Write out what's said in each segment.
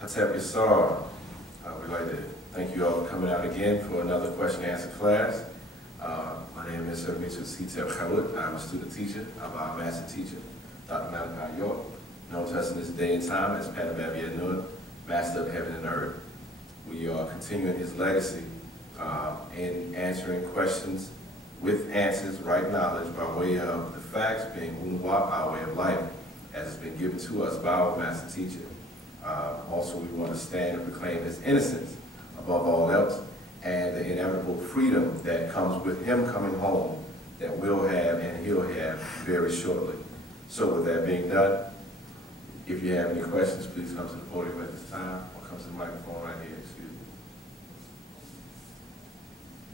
Hatep Yassar, we'd like to thank you all for coming out again for another question and answer class. My name is Mr. Sitep Khalid. I'm a student teacher of our master teacher, Dr. Malachi York, known to us in this day and time as Pt.1, Master of Heaven and Earth. We are continuing his legacy in answering questions with answers, right knowledge, by way of the facts being Wu-nuwaup, our way of life, as it's been given to us by our master teacher. Also, we want to stand and proclaim his innocence above all else, and the inevitable freedom that comes with him coming home that we'll have and he'll have very shortly. So with that being done, if you have any questions, please come to the podium at this time, or come to the microphone right here, excuse me.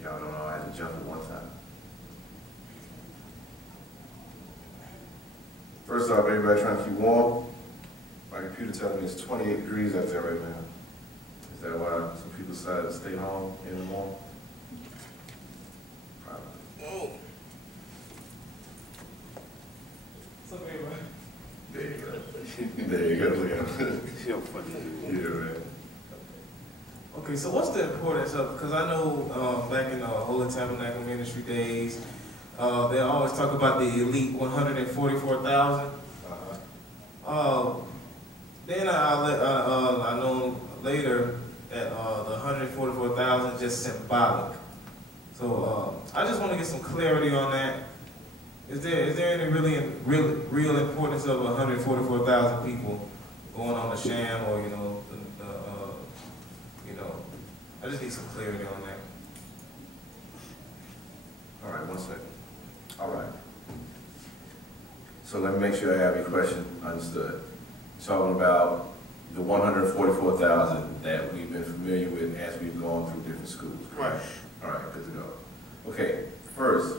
Y'all don't know I had to jump at one time. First off, everybody trying to keep warm. My computer telling me it's 28 degrees out there right now. Is that why some people decided to stay home in the morning? Probably. Oh. It's okay, man. There you go. There you go. Look at it. You're funny. Yeah, man. Okay, so what's the importance of, because I know back in the Holy Tabernacle Ministry days, they always talk about the elite 144,000. Then I know later that the 144,000 is just symbolic. So I just want to get some clarity on that. Is there any real importance of 144,000 people going on the sham, or I just need some clarity on that. All right, one second. All right. So let me make sure I have your question understood. Talking about the 144,000 that we've been familiar with as we've gone through different schools. Right. All right, good to go. Okay, first,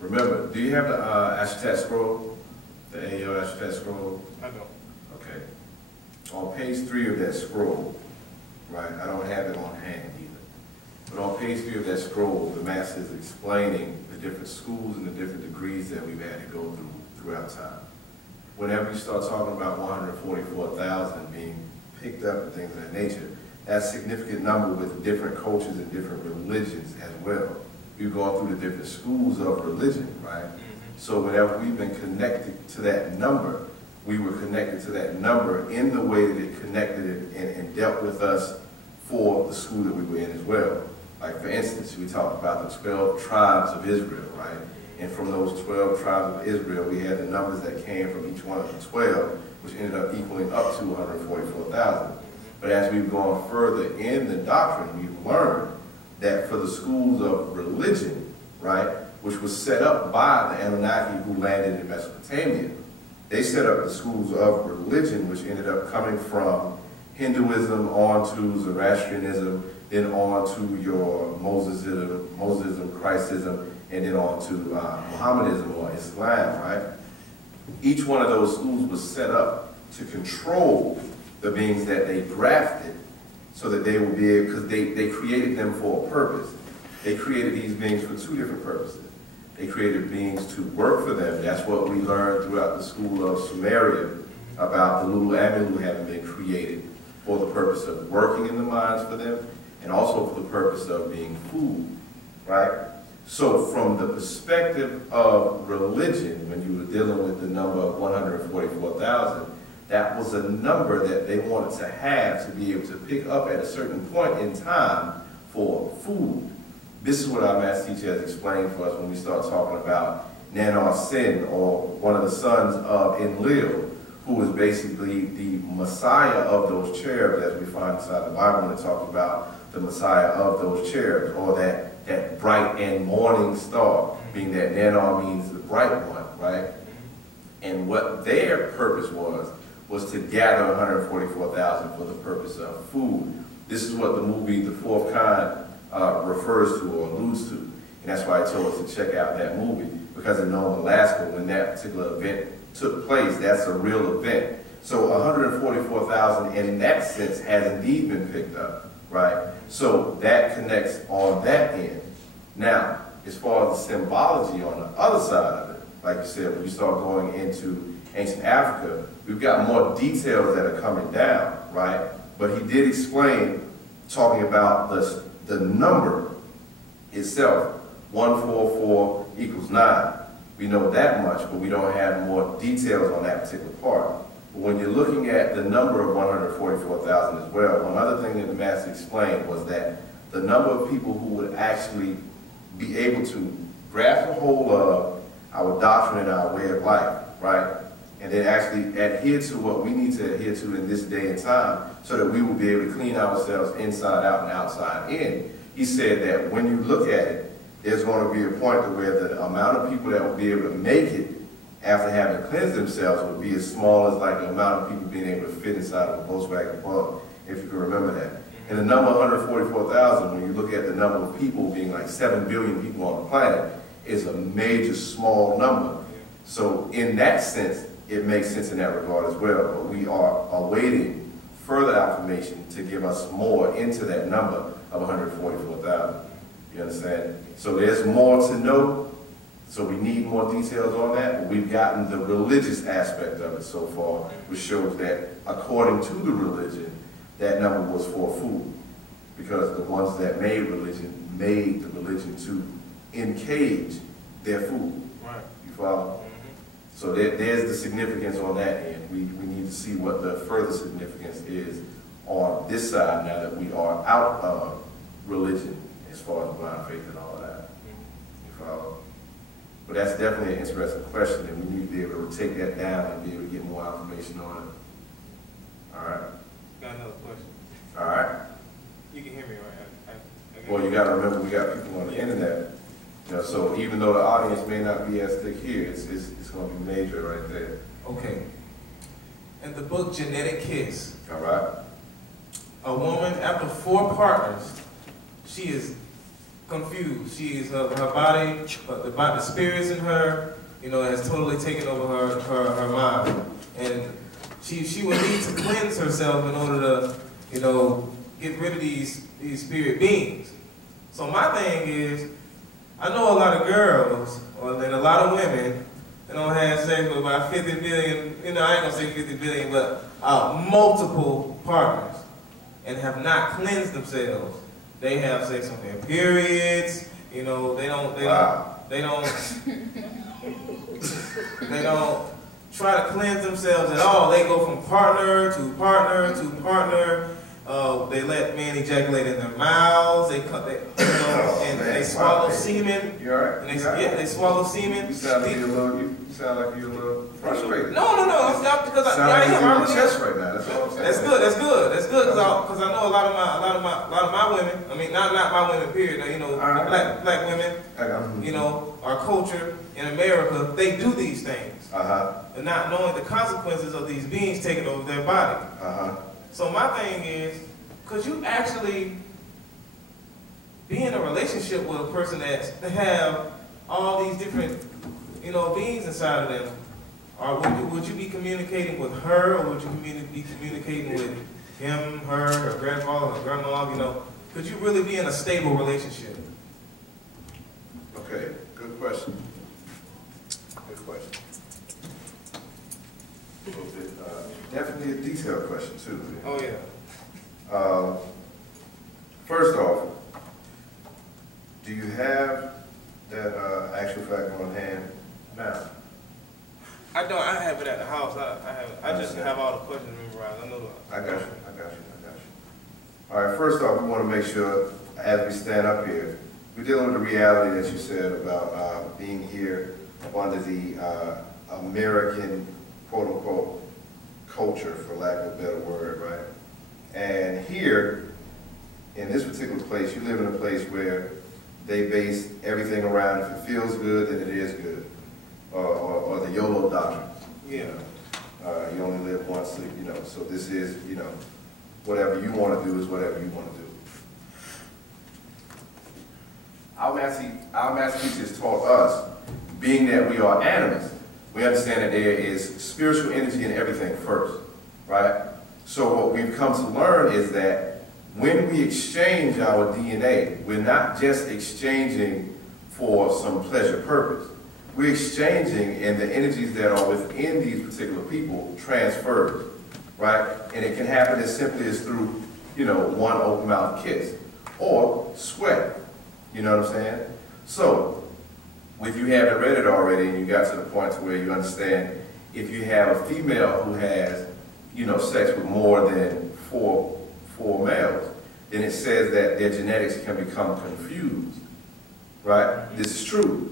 remember, do you have the Ashetat scroll? The AO Ashetat scroll? I don't. Okay. On page 3 of that scroll, right, I don't have it on hand either, but on page 3 of that scroll, the master is explaining the different schools and the different degrees that we've had to go through throughout time. Whenever you start talking about 144,000 being picked up and things of that nature, that's a significant number with different cultures and different religions as well. We've gone through the different schools of religion, right? So whenever we've been connected to that number, we were connected to that number in the way that it connected it and dealt with us for the school that we were in as well. Like for instance, we talked about the 12 tribes of Israel, right? And from those 12 tribes of Israel, we had the numbers that came from each one of the 12, which ended up equaling up to 144,000. But as we've gone further in the doctrine, we've learned that for the schools of religion, right, which was set up by the Anunnaki who landed in Mesopotamia, they set up the schools of religion, which ended up coming from Hinduism on to Zoroastrianism, then on to your Mosesism, Christism, and then on to Mohammedanism or Islam, right? Each one of those schools was set up to control the beings that they drafted so that they would be able, because they created them for a purpose. They created these beings for 2 different purposes. They created beings to work for them. That's what we learned throughout the school of Sumeria about the Wu-nuwaup having been created for the purpose of working in the mines for them and also for the purpose of being food, right? So from the perspective of religion, when you were dealing with the number of 144,000, that was a number that they wanted to have to be able to pick up at a certain point in time for food. This is what our master teacher has explained for us when we start talking about Nanar Sin, or one of the sons of Enlil, who is basically the Messiah of those cherubs, as we find inside the Bible when it talks about the Messiah of those cherubs, or that bright and morning star, being that Nanar means the bright one, right? And what their purpose was to gather 144,000 for the purpose of food. This is what the movie The Fourth Kind refers to or alludes to. And that's why I told us to check out that movie, because in Nome, Alaska, when that particular event took place, that's a real event. So 144,000 in that sense has indeed been picked up, right? So that connects on that end. Now, as far as the symbology on the other side of it, like you said, when you start going into ancient Africa, we've got more details that are coming down, right? But he did explain, talking about the number itself, 144 equals 9. We know that much, but we don't have more details on that particular part. But when you're looking at the number of 144,000 as well, one other thing that the master explained was that the number of people who would actually be able to grasp a hold of our doctrine and our way of life, right? And then actually adhere to what we need to adhere to in this day and time so that we will be able to clean ourselves inside out and outside in. He said that when you look at it, there's going to be a point to where the amount of people that will be able to make it after having cleansed themselves would be as small as like the amount of people being able to fit inside of a Volkswagen Bug, if you can remember that. And the number 144,000, when you look at the number of people being like 7 billion people on the planet, is a major small number. So in that sense, it makes sense in that regard as well. But we are awaiting further affirmation to give us more into that number of 144,000. You understand? So there's more to know. So we need more details on that. But we've gotten the religious aspect of it so far, which shows that according to the religion, that number was for food. Because the ones that made the religion to encage their food. Right. You follow? So there's the significance on that end. We need to see what the further significance is on this side now that we are out of religion as far as blind faith and all of that. You follow? But that's definitely an interesting question, and we need to be able to take that down and be able to get more information on it. All right? Got another question. All right. You can hear me, right? Well, you got to remember we got people on the internet. You know, so even though the audience may not be as thick here, it's going to be major right there. Okay. In the book Genetic Kiss, all right, a woman, after 4 partners, she is confused. She is her body, the spirits in her, you know, has totally taken over her mind, and she will need to cleanse herself in order to, you know, get rid of these spirit beings. So my thing is, I know a lot of girls, and a lot of women, that don't have sex with about 50 billion, you know, I ain't gonna say 50 billion, but multiple partners, and have not cleansed themselves. They have sex on their periods, you know, they don't try to cleanse themselves at all. They go from partner to partner to partner. They let men ejaculate in their mouths. They swallow semen. You all right? They swallow semen. You sound like you're a little frustrated. No, because I am. Chest right now. That's all I'm saying. That's good. Because I know a lot of my women. I mean, not my women. Period. You know, black women. You know, our culture in America, they do these things, and not knowing the consequences of these beings taking over their body. So my thing is, could you actually be in a relationship with a person that have all these different, you know, beings inside of them? Or would you be communicating with her, or would you be communicating with him, her grandfather, her grandma? You know, could you really be in a stable relationship? Okay, good question. Good question. A little bit, definitely a detailed question too. Oh yeah. First off, do you have that actual fact on hand now? I don't. I have it at the house. I just have all the questions memorized. I know that. I got you. All right. First off, we want to make sure as we stand up here, we're dealing with the reality that you said about being here under the American quote-unquote culture, for lack of a better word, right? And here, in this particular place, you live in a place where they base everything around if it feels good, then it is good, or the YOLO doctrine. Yeah. You only live once, you know, so this is, you know, whatever you want to do is whatever you want to do. Our master teachers taught us, being that we are animals, we understand that there is spiritual energy in everything first, right? So what we've come to learn is that when we exchange our DNA, we're not just exchanging for some pleasure purpose. We're exchanging, and the energies that are within these particular people transfers. right? And it can happen as simply as through, one open mouth kiss or sweat. You know what I'm saying? So, if you haven't read it already and you got to the point to where you understand, if you have a female who has, sex with more than four males, then it says that their genetics can become confused, right? This is true,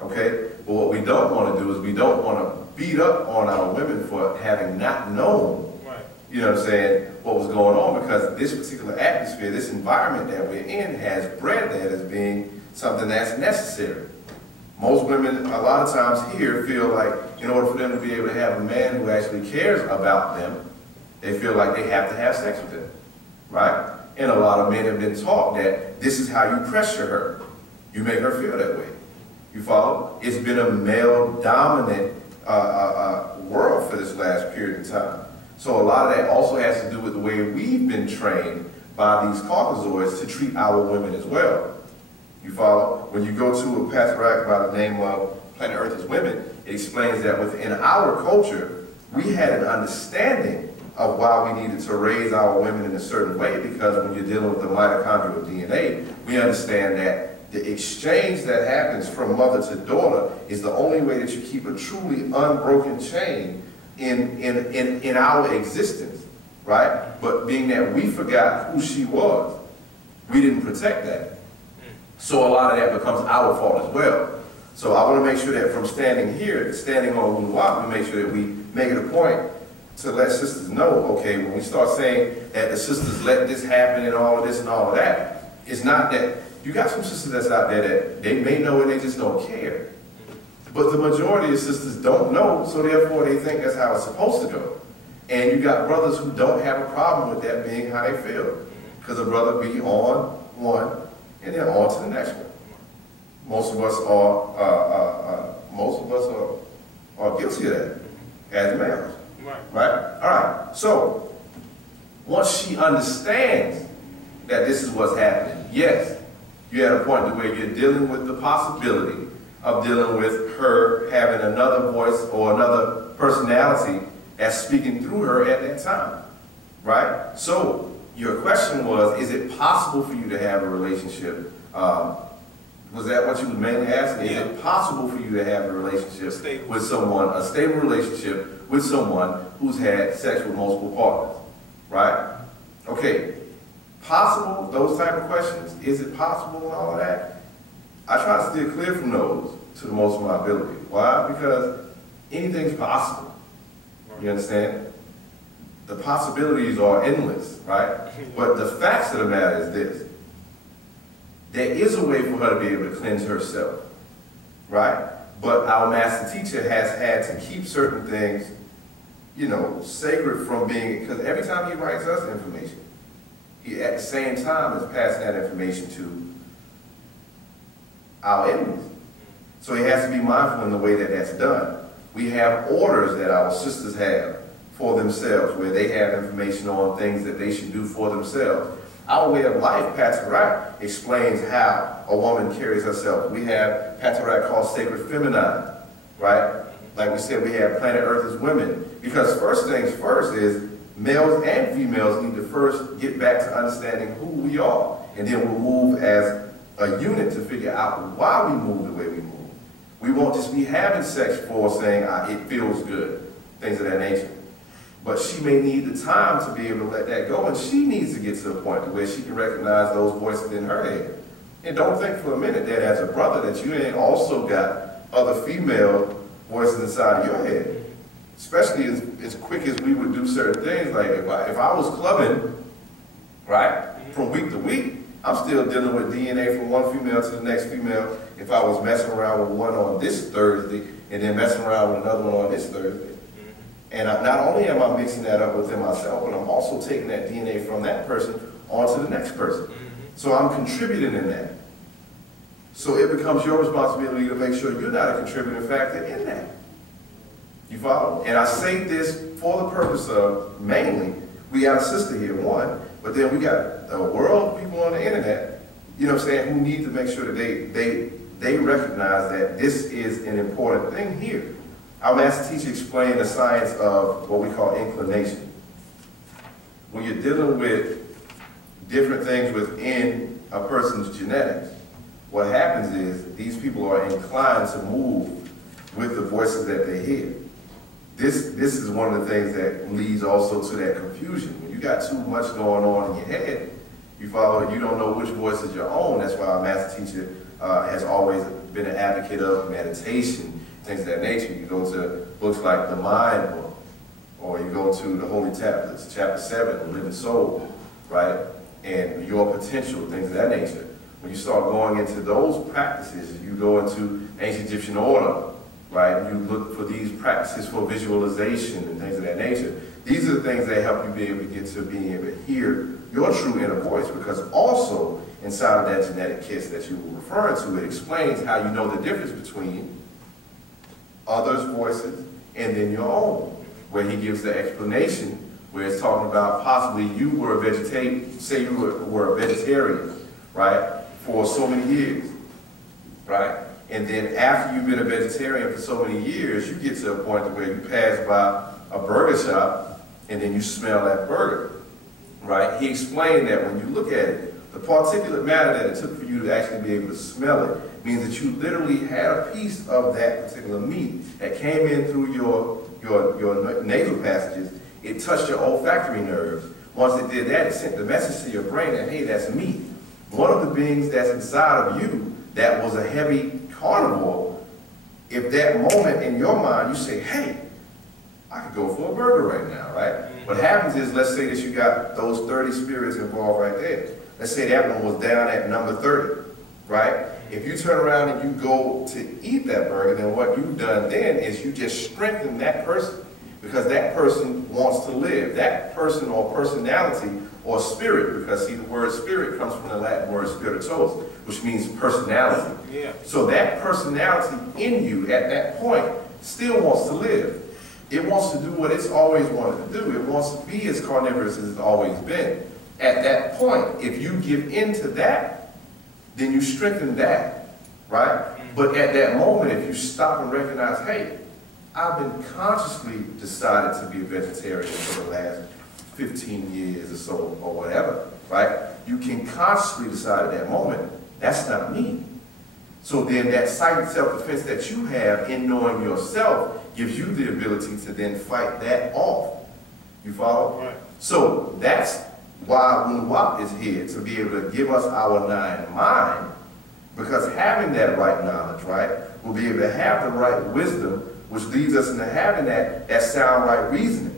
okay? But what we don't want to do is we don't want to beat up on our women for having not known, you know what I'm saying, what was going on, because this particular atmosphere, this environment that we're in has bred that as being something that's necessary. Most women, a lot of times here, feel like in order for them to be able to have a man who actually cares about them, they feel like they have to have sex with them, right? And a lot of men have been taught that this is how you pressure her. You make her feel that way. You follow? It's been a male-dominant world for this last period of time. So a lot of that also has to do with the way we've been trained by these Caucasoids to treat our women as well. You follow? When you go to a patriarch by the name of Planet Earth is Women, it explains that within our culture, we had an understanding of why we needed to raise our women in a certain way, because when you're dealing with the mitochondrial DNA, we understand that the exchange that happens from mother to daughter is the only way that you keep a truly unbroken chain in our existence, right? But being that we forgot who she was, we didn't protect that. So a lot of that becomes our fault as well. So I want to make sure that from standing here, standing on Wu-nuwaup, we make sure that we make it a point to let sisters know, okay, when we start saying that the sisters let this happen and all of this and all of that, it's not that, you got some sisters that's out there that they may know and they just don't care. But the majority of sisters don't know, so therefore they think that's how it's supposed to go. And you got brothers who don't have a problem with that being how they feel. Because a brother be on one and then on to the next one. Most of us are guilty of that as males. Right? All right. So once she understands that this is what's happening, yes, you're at a point where you're dealing with the possibility of dealing with her having another voice or another personality that's speaking through her at that time. Right? So your question was, is it possible for you to have a relationship? Was that what you was mainly asking? Yeah. Is it possible for you to have a relationship with someone, a stable relationship with someone who's had sex with multiple partners? Right? Okay. Possible, those type of questions, is it possible and all of that? I try to steer clear from those to the most of my ability. Why? Because anything's possible. You understand? The possibilities are endless, right? But the facts of the matter is this. There is a way for her to be able to cleanse herself, right? But our master teacher has had to keep certain things, sacred from being, because every time he writes us information, he at the same time is passing that information to our enemies. So he has to be mindful in the way that that's done. We have orders that our sisters have for themselves, where they have information on things that they should do for themselves. Our way of life, Patarak, explains how a woman carries herself. We have Patarak called Sacred Feminine, right? Like we said, we have Planet Earth as Women. Because first things first is males and females need to first get back to understanding who we are. And then we'll move as a unit to figure out why we move the way we move. We won't just be having sex for saying it feels good, things of that nature. But she may need the time to be able to let that go, and she needs to get to a point where she can recognize those voices in her head. And don't think for a minute that as a brother that you ain't also got other female voices inside of your head. Especially as quick as we would do certain things, like if I was clubbing, right, from week to week, I'm still dealing with DNA from one female to the next female. If I was messing around with one on this Thursday, and then messing around with another one on this Thursday. And not only am I mixing that up within myself, but I'm also taking that DNA from that person onto the next person. So I'm contributing in that. So it becomes your responsibility to make sure you're not a contributing factor in that. You follow? And I say this for the purpose of, mainly, we got a sister here, one, but then we got a world of people on the internet, you know what I'm saying, who need to make sure that they recognize that this is an important thing here. Our master teacher explained the science of what we call inclination. when you're dealing with different things within a person's genetics, what happens is these people are inclined to move with the voices that they hear. This is one of the things that leads also to that confusion. When you got too much going on in your head, you don't know which voice is your own. That's why our master teacher has always been an advocate of meditation, things of that nature. You go to books like the Mind book, or you go to the Holy Tablets, chapter 7, the Living Soul, right? And your potential, things of that nature. When you start going into those practices, you go into ancient Egyptian order, right? You look for these practices for visualization and things of that nature. These are the things that help you be able to get to being able to hear your true inner voice, because also inside of that genetic kit that you were referring to, it explains how you know the difference between others' voices and then your own, where he gives the explanation where it's talking about possibly you were a vegetarian, say you were a vegetarian, right, for so many years, right? And then after you've been a vegetarian for so many years, you get to a point where you pass by a burger shop and then you smell that burger, right? He explained that when you look at it, the particulate matter that it took for you to actually be able to smell it means that you literally had a piece of that particular meat that came in through your nasal passages. It touched your olfactory nerves. Once it did that, it sent the message to your brain that, hey, that's meat. One of the beings that's inside of you that was a heavy carnivore, if that moment in your mind you say, hey, I could go for a burger right now, right? What happens is, let's say that you got those 30 spirits involved right there. Let's say that one was down at number 30, right? If you turn around and you go to eat that burger, then what you've done then is you just strengthen that person, because that person wants to live. That person or personality or spirit, because see, the word spirit comes from the Latin word spiritus, which means personality. Yeah. So that personality in you at that point still wants to live. It wants to do what it's always wanted to do. It wants to be as carnivorous as it's always been. At that point, if you give in to that, then you strengthen that, right? But at that moment, if you stop and recognize, hey, I've been consciously decided to be a vegetarian for the last 15 years or so, or whatever, right? You can consciously decide at that moment, that's not me. So then that psychic self-defense that you have in knowing yourself gives you the ability to then fight that off. You follow? Right. So that's why Wu-nuwaup is here, to be able to give us our nine mind, because having that right knowledge, right, we'll be able to have the right wisdom, which leads us into having that sound right reasoning.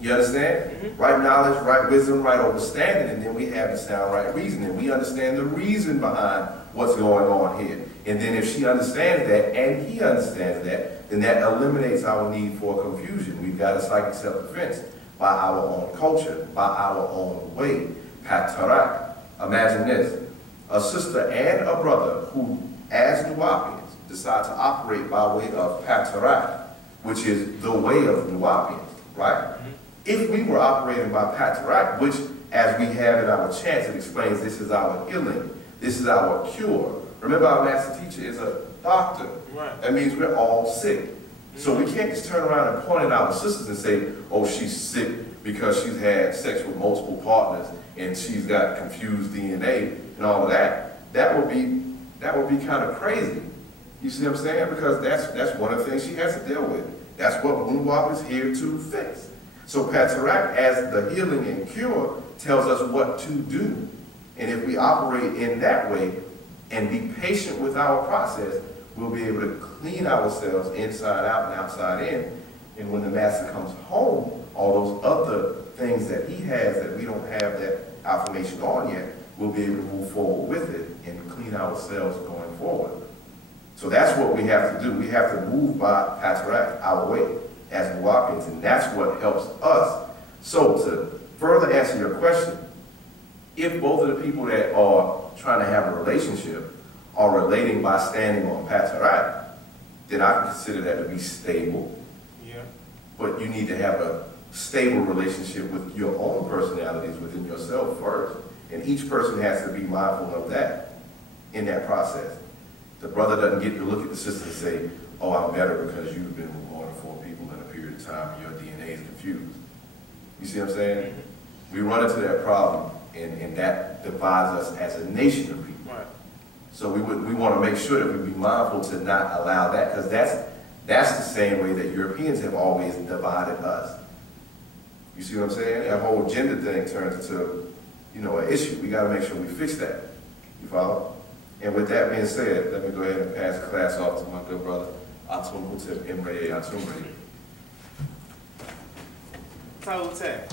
You understand? Mm-hmm. Right knowledge, right wisdom, right understanding, and then we have the sound right reasoning. We understand the reason behind what's going on here. And then if she understands that, and he understands that, then that eliminates our need for confusion. We've got a psychic self-defense by our own culture, by our own way. Patarak. Imagine this. A sister and a brother who, as Nuwaupians, decide to operate by way of Patarak, which is the way of Nuwaupians, right? Mm-hmm. If we were operating by Patarak, which, as we have in our chants, it explains this is our healing, this is our cure. Remember, our master teacher is a doctor. Right. That means we're all sick. Mm-hmm. So we can't just turn around and point at our sisters and say, oh, she's sick because she's had sex with multiple partners and she's got confused DNA and all of that. That would be kind of crazy. You see what I'm saying? Because that's one of the things she has to deal with. That's what Wu-nuwaup is here to fix. So Patarak, as the healing and cure, tells us what to do. And if we operate in that way and be patient with our process, we'll be able to clean ourselves inside out and outside in. And when the master comes home, all those other things that he has that we don't have that affirmation on yet, we'll be able to move forward with it and clean ourselves going forward. So that's what we have to do. We have to move by Patarak, our way, as Nuwaupians, and that's what helps us. So to further answer your question, if both of the people that are trying to have a relationship are relating by standing on Patarak, then I can consider that to be stable. Yeah. But you need to have a stable relationship with your own personalities within yourself first. And each person has to be mindful of that in that process. The brother doesn't get to look at the sister and say, oh, I'm better because you've been with more than 4 people in a period of time and your DNA is confused. You see what I'm saying? we run into that problem, and that divides us as a nation of people. Right. So we want to make sure that we be mindful to not allow that, because that's the same way that Europeans have always divided us. You see what I'm saying? That whole gender thing turns into, you know, an issue. We got to make sure we fix that. You follow? And with that being said, let me go ahead and pass the class off to my good brother, Atum Hutep Emre Atumre. Title tag.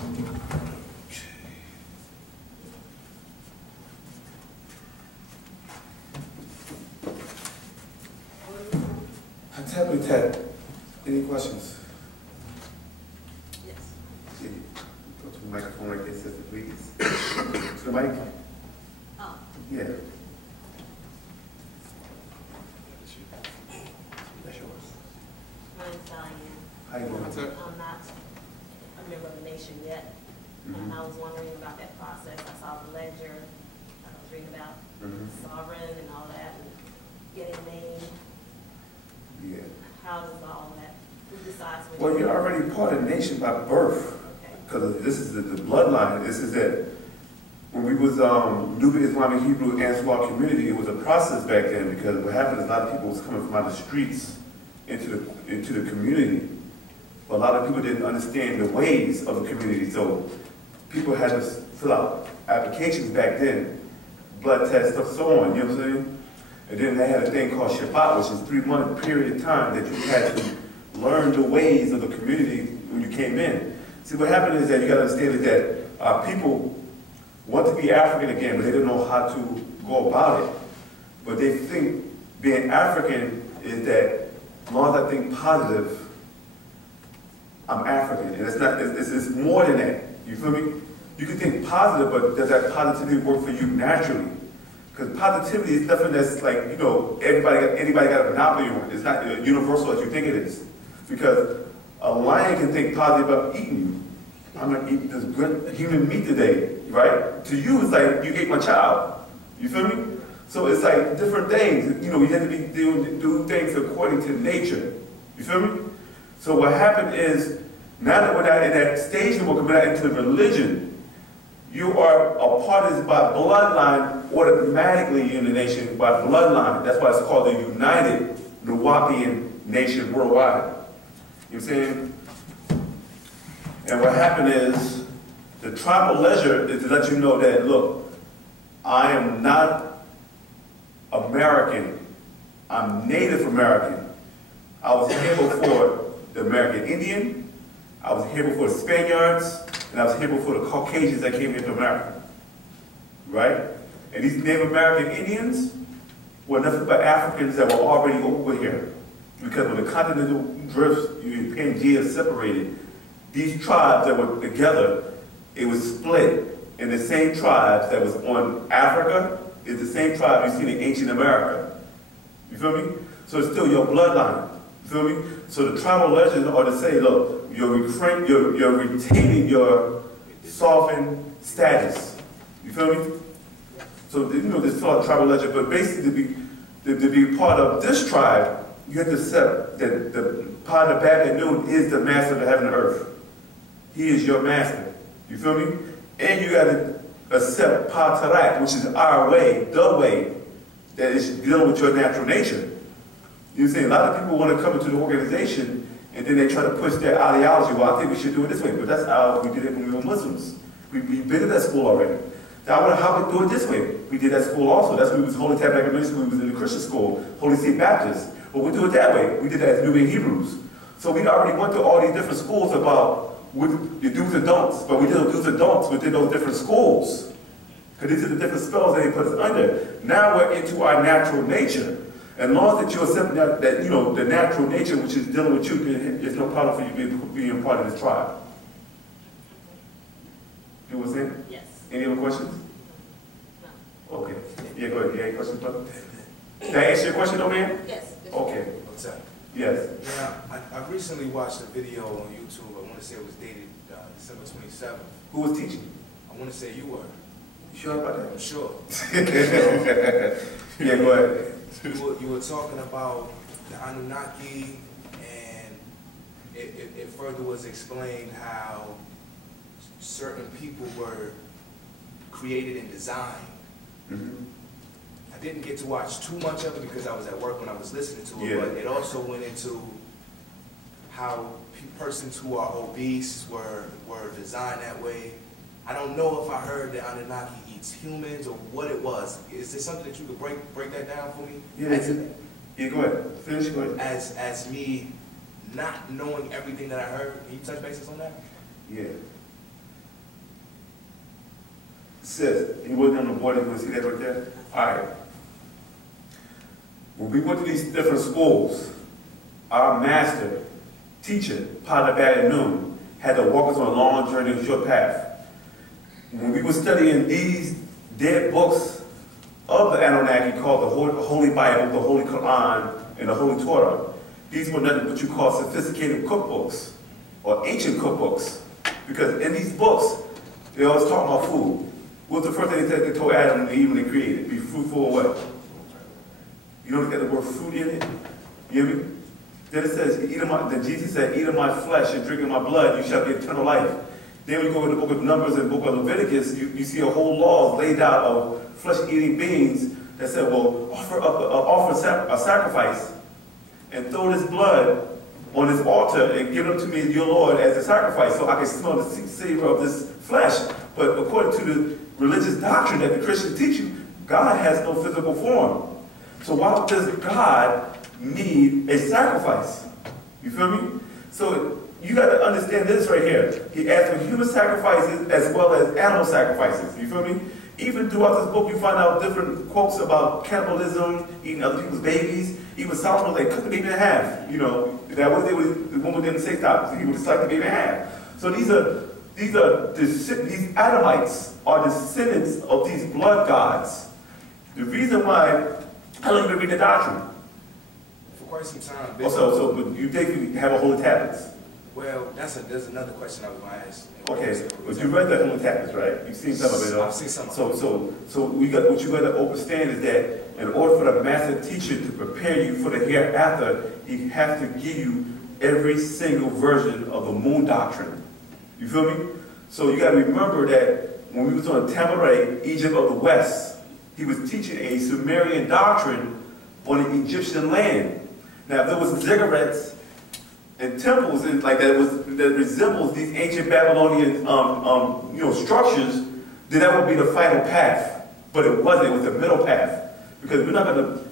Ted, any questions? Yes. Go to the microphone right there, sister, please. To the mic? Oh, Yeah. That's yours. my name's Diane. How you doing? I'm not a member of the nation yet, and I was wondering about that process. I saw the ledger, I was reading about sovereign and all that, and getting named. Yeah. How does all that, who decides which? Well, you're already part of the nation by birth, Okay. because this is the bloodline. This is that when we was Nubian Islamic Hebrew Ansar community, it was a process back then, because what happened is a lot of people was coming from out the streets into the community. But a lot of people didn't understand the ways of the community, so people had to fill out applications back then, blood tests, stuff, so on, you know what I'm saying? And then they had a thing called Shabbat, which is a 3-month period of time that you had to learn the ways of the community when you came in. See, what happened is that you got to understand is that people want to be African again, but they don't know how to go about it. But they think being African is that as long as I think positive, I'm African. And it's not, it's more than that. You feel me? You can think positive, but does that positivity work for you naturally? Because positivity is nothing that's like, you know, anybody got a monopoly on it. It's not universal as you think it is. Because a lion can think positive about eating you. I'm going to eat this good human meat today, right? To you, it's like, you ate my child. You feel me? So it's like different things. You know, you have to be do things according to nature. You feel me? So what happened is, now that we're not in that stage anymore, we're not into religion, you are a part of this by bloodline, automatically in the nation by bloodline. That's why it's called the United Wu-nuwaupian Nation worldwide. You know what I'm saying? And what happened is, the tribal ledger is to let you know that, look, I am not American. I'm Native American. I was here before the American Indian. I was here before the Spaniards. And I was here before the Caucasians that came into America, right? And these Native American Indians were nothing but Africans that were already over here. Because when the continental drifts, Pangea separated, these tribes that were together, it was split. And the same tribes that was on Africa is the same tribe you see in ancient America. You feel me? So it's still your bloodline. You feel me? So the tribal legends are to say, look, you're retaining your sovereign status. You feel me? So, you know, this called tribal legend, but basically to be part of this tribe, you have to accept that the part of Babylon is the master of heaven and earth. He is your master. You feel me? And you got to accept Patarak, which is our way, the way, that is dealing with your natural nature. You see, a lot of people want to come into the organization and then they try to push their ideology. Well, I think we should do it this way, but that's how we did it when we were Muslims. We've been at that school already. Now, I wonder how we do it this way. We did that school also. That's when we was Holy Tabernacle Ministry. We was in the Christian school, Holy State Baptist. But we do it that way. We did that as Nubian Hebrews. So we already went to all these different schools about the do's and don'ts. But we did those do's and don'ts within those different schools. Because these are the different spells that they put us under. Now we're into our natural nature. As long as you accept that, you know, the natural nature which is dealing with you, then there's no problem for you being part of this tribe. You know what I'm saying? Yes. Any other questions? No. Okay. Yeah, go ahead. You have any questions, brother? Did I answer your question, though, man? Yes. Okay. What's up? Yes. Yeah, I recently watched a video on YouTube. I want to say it was dated December 27th. Who was teaching? I want to say you were. You sure about I'm that? sure. Yeah, go ahead. You were talking about the Anunnaki, and it further was explained how certain people were created and designed. I didn't get to watch too much of it because I was at work when I was listening to it, but it also went into how persons who are obese were designed that way. I don't know if I heard that Anunnaki eats humans or what it was. Is there something that you could break that down for me? Yeah, go ahead. Finish, go ahead. As me not knowing everything that I heard, can you touch bases on that? Yeah. Sis, you working on the board, you want to see that right there? All right. When we went to these different schools, our master, teacher, Pt.1 Noon, had to walk us on a long journey, a short path. When we were studying these dead books of the Anunnaki called the Holy Bible, the Holy Quran, and the Holy Torah, these were nothing but you call sophisticated cookbooks or ancient cookbooks. Because in these books, they always talk about food. What's the first thing they told Adam and Eve when they created? Be fruitful or what? You don't get the word fruit in it? You hear me? Then it says, then Jesus said, eat of my flesh and drink of my blood, you shall get eternal life. Then when you go in the book of Numbers and the book of Leviticus, you see a whole law laid out of flesh-eating beings that said, well, offer a sacrifice and throw this blood on this altar and give it to me, your Lord, as a sacrifice so I can smell the savor of this flesh. But according to the religious doctrine that the Christians teach you, God has no physical form. So why does God need a sacrifice? You feel me? So you got to understand this right here. He asked for human sacrifices as well as animal sacrifices. You feel me? Even throughout this book, you find out different quotes about cannibalism, eating other people's babies. Even Solomon, they cut the baby in half. You know, that was the woman didn't say stop. He would just like the baby in half. So these Adamites are descendants of these blood gods. The reason why I don't even read the doctrine. For quite some time. But you definitely have a holy tablets. Well, there's another question I was going to ask. Okay, but you read the holy tablets, right? You've seen some of it. I've seen some of it. So what you got to understand is that in order for the master teacher to prepare you for the hereafter, he has to give you every single version of the moon doctrine. You feel me? So you got to remember that when we was on Tamaray, Egypt of the West, he was teaching a Sumerian doctrine on the Egyptian land. Now, if there was ziggurats and temples and like that resembles these ancient Babylonian structures, then that would be the final path. But it wasn't. It was the middle path, because we're not going to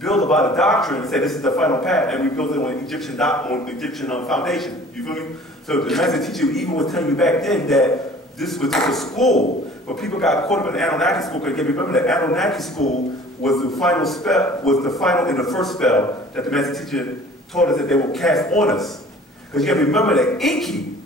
build about a doctrine and say this is the final path, and we build it on Egyptian foundation. You feel me? So the master teacher even was telling you back then that this was just a school, but people got caught up in the Anunnaki school. Because remember, the Anunnaki school was the final spell, in the first spell that the master teacher taught us that they will cast on us. Because you have to remember that Enki,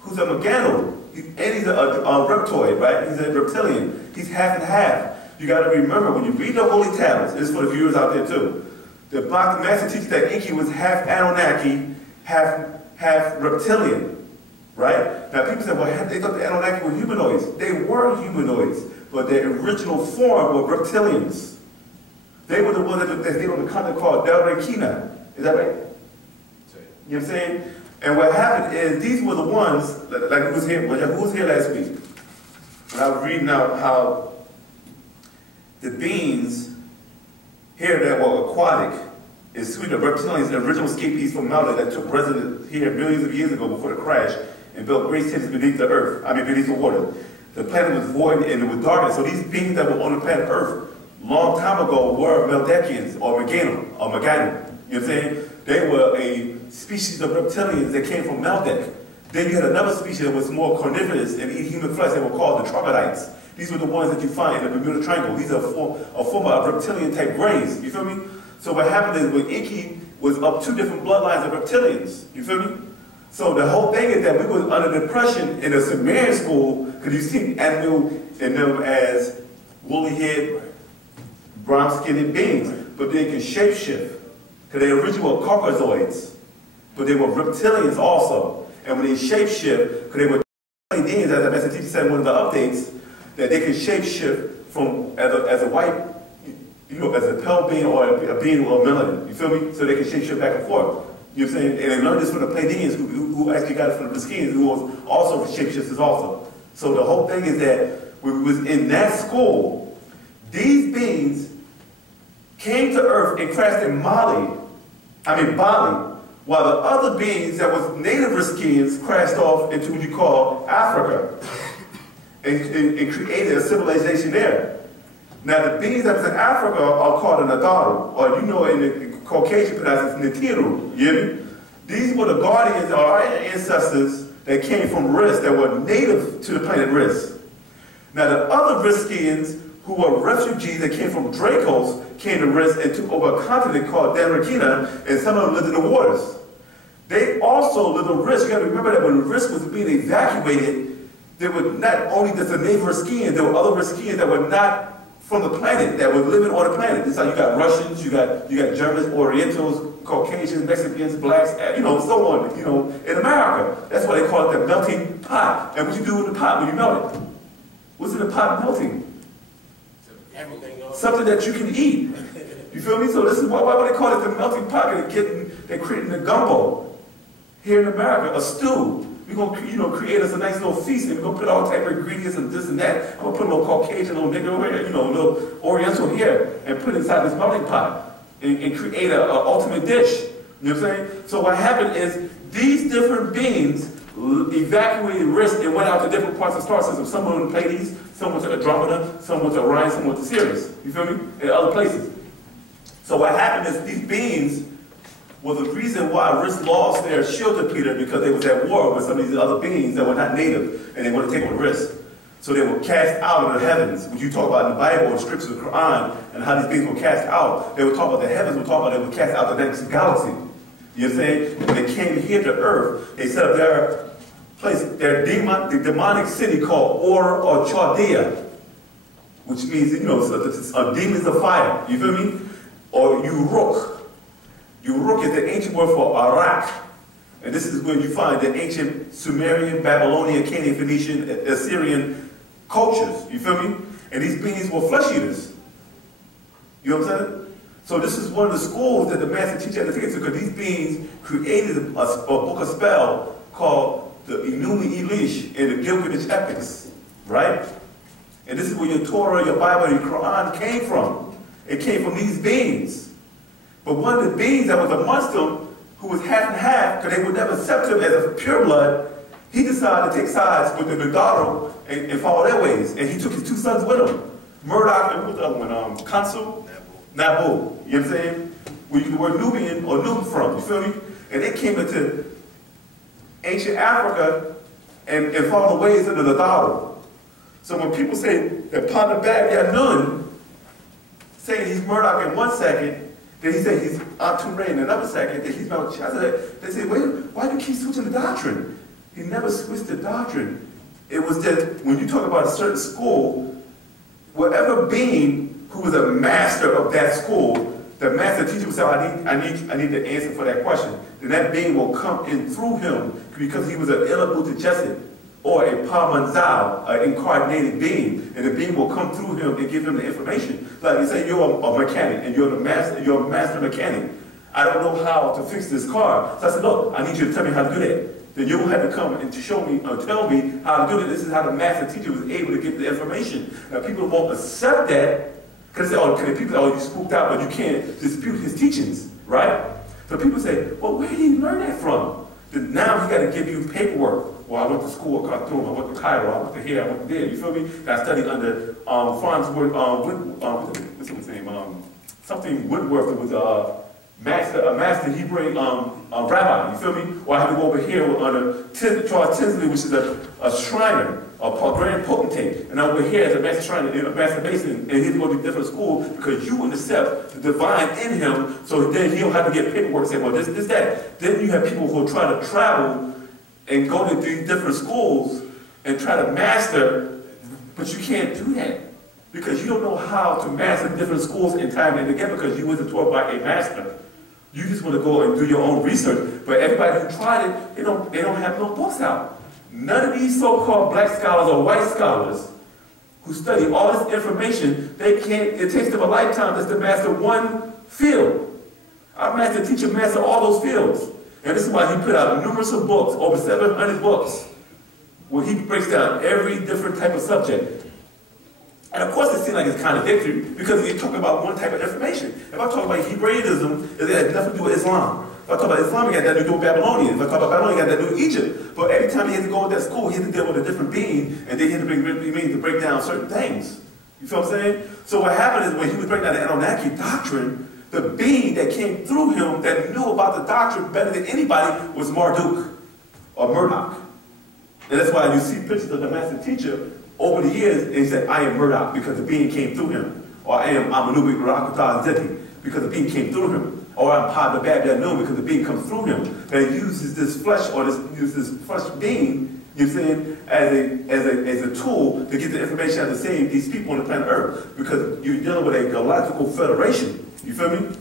who's a Megano, and he's a reptoid, right? He's a reptilian. He's half and half. You got to remember, when you read the Holy Tablets, this is for the viewers out there too, the master teaches that Enki was half Anunnaki, half reptilian, right? Now people say, well, they thought the Anunnaki were humanoids. They were humanoids, but their original form were reptilians. They were the ones that they on the continent called Del Requina. Is that right? You know what I'm saying? And what happened is, these were the ones, like who was here last week? When I was reading out how the beings here that were aquatic is sweet of reptilians, the original escapees from Malta that took residence here millions of years ago before the crash and built great cities beneath the earth, beneath the water. The planet was void and it was darkness. So these beings that were on the planet Earth long time ago were Meldekians or Megano. You know what I'm saying? They were a species of reptilians that came from Maldek. Then you had another species that was more carnivorous and eat human flesh. They were called the troglodytes. These were the ones that you find in the Bermuda Triangle. These are a form of reptilian type grains. You feel me? So what happened is, when Enki was up two different bloodlines of reptilians. You feel me? So the whole thing is that we were under depression in the Sumerian school, because you see animal in them as woolly-head, brown-skinned beings, but they can shapeshift. Because they originally were Caucasoids, but they were reptilians also. And when they shapeshift, because they were beings, as the master teacher said in one of the updates, that they can shapeshift from as a white, as a pale being or a being or melanin. You feel me? So they can shapeshift back and forth. You know what I'm saying? And they learned this from the Pleiadians, who actually got it from the Beskians, who was also shapeshifters also. So the whole thing is that when we was in that school, these beings came to Earth and crashed in Bali, while the other beings that was native Riskians crashed off into what you call Africa and created a civilization there. Now the beings that was in Africa are called the Nadaru, or you know in the Caucasian pronounced it's Nitiru, you hear me? These were the guardians of our ancestors that came from Risk, that were native to the planet Risk. Now the other Riskians who were refugees that came from Dracos came to Risk and took over a continent called Danrakina, and some of them lived in the waters. They also lived on Risk. You got to remember that when Risk was being evacuated, there were not only just the native Riskians, there were other Riskians that were not from the planet, that were living on the planet. This is how you got Russians, you got Germans, Orientals, Caucasians, Mexicans, blacks, so on, in America. That's why they call it the melting pot. And what you do with the pot when you melt it? What's in the pot melting? Everything else. Something that you can eat. You feel me? So this is why would they call it the melting pot? They're creating the gumbo here in America, a stew. We're gonna create us a nice little feast, and we're gonna put all type of ingredients and this and that. I'm gonna put a little Caucasian, a little nigger over here, a little Oriental here, and put it inside this melting pot and create an ultimate dish. You know what I'm saying? So what happened is these different beings evacuated Risk and went out to different parts of the star system. Some went to Pleiades, some went to Andromeda, some went to Orion, some went to Sirius. You feel me? And other places. So what happened is these beings were the reason why Risk lost their shield depleter, because they was at war with some of these other beings that were not native and they wanted to take on Risk. So they were cast out of the heavens, which you talk about in the Bible, the scriptures of the Quran, and how these beings were cast out. They were talking about the heavens, they were cast out the next galaxy. You know what I'm saying? When they came here to Earth, they set up their place, their demonic city called or Chaldea, which means, demons of fire. You feel me? Or Uruk. Uruk is the ancient word for Arak. And this is where you find the ancient Sumerian, Babylonian, Canaanite, Phoenician, Assyrian cultures. You feel me? And these beings were flesh eaters. You know what I'm saying? So this is one of the schools that the master teacher had to take it to, because these beings created a book of spell called the Enuma Elish in the Gilgamesh epics, right? And this is where your Torah, your Bible, your Quran came from. It came from these beings. But one of the beings that was amongst them, who was half and half, because they would never accept him as a pure blood, he decided to take sides with the Nadaru and follow their ways. And he took his two sons with him. Murdoch and what's the other one? Kansu? Nabu. You know what I'm saying? Where you get the word Nubian or Nub from. You feel me? And they came into ancient Africa and followed the ways of the Nadaru. So when people say that Pandabab Yanun, saying he's Murdoch in 1 second, then he said he's Atumre in another second, then he's Mount Chazadeh. They say, wait, why do you keep switching the doctrine? He never switched the doctrine. It was that when you talk about a certain school, whatever being who was a master of that school, the master teacher would say, I need the answer for that question. Then that being will come in through him, because he was an Ilabuta Jesset, or a Pamanzal, an incarnated being, and the being will come through him and give him the information. Like you say, you're a mechanic, and you're a master mechanic. I don't know how to fix this car. So I said, look, I need you to tell me how to do that. Then you'll have to come and to show me, or tell me how to do it. This is how the master teacher was able to get the information. Now people won't accept that, because they say, people say, you spooked out, but you can't dispute his teachings, right? So people say, well, where did he learn that from? Then now he got to give you paperwork. Well, I went to school at Khartoum, I went to Cairo, I went to here, I went to there, you feel me? I studied under Farnsworth, what's his name? Something Woodworth, it was a master Hebrew rabbi, you feel me? Or I had to go over here under Charles Tinsley, which is a Shriner, a grand potentate. And over here as a master Shriner, a master Mason, and he had to go to a different school because you wouldn't accept the divine in him, so then he'll have to get paperwork and say, well, this, that. Then you have people who are trying to travel and go to these different schools and try to master, but you can't do that because you don't know how to master different schools in time and again because you wasn't taught by a master. You just want to go and do your own research, but everybody who tried it, they don't have no books out. None of these so-called black scholars or white scholars who study all this information, it takes them a lifetime just to master one field. Our master teacher mastered all those fields. And this is why he put out numerous of books, over 700 books. where he breaks down every different type of subject. And of course it seems like it's contradictory because you're talking about one type of information. If I talk about Hebraism, it has nothing to do with Islam. If I talk about Islam, it got nothing to do with Babylonian. If I talk about Babylonian, it got nothing to do with Egypt. But every time he had to go to that school, he had to deal with a different being, and then he had to break down certain things. You feel what I'm saying? So what happened is when he was breaking down the Anunnaki doctrine, the being that came through him that knew about the doctrine better than anybody was Marduk or Murdoch. And that's why you see pictures of the master teacher over the years, and he said, I am Murdoch because the being came through him. Or I am Amanubik Rakata Zeti because the being came through him. Or I'm Pada Babdanun because the being comes through him. And he uses this flesh or this flesh being, you know what I'm saying, as a tool to get the information out to save these people on the planet Earth. Because you're dealing with a galactical federation. You feel me?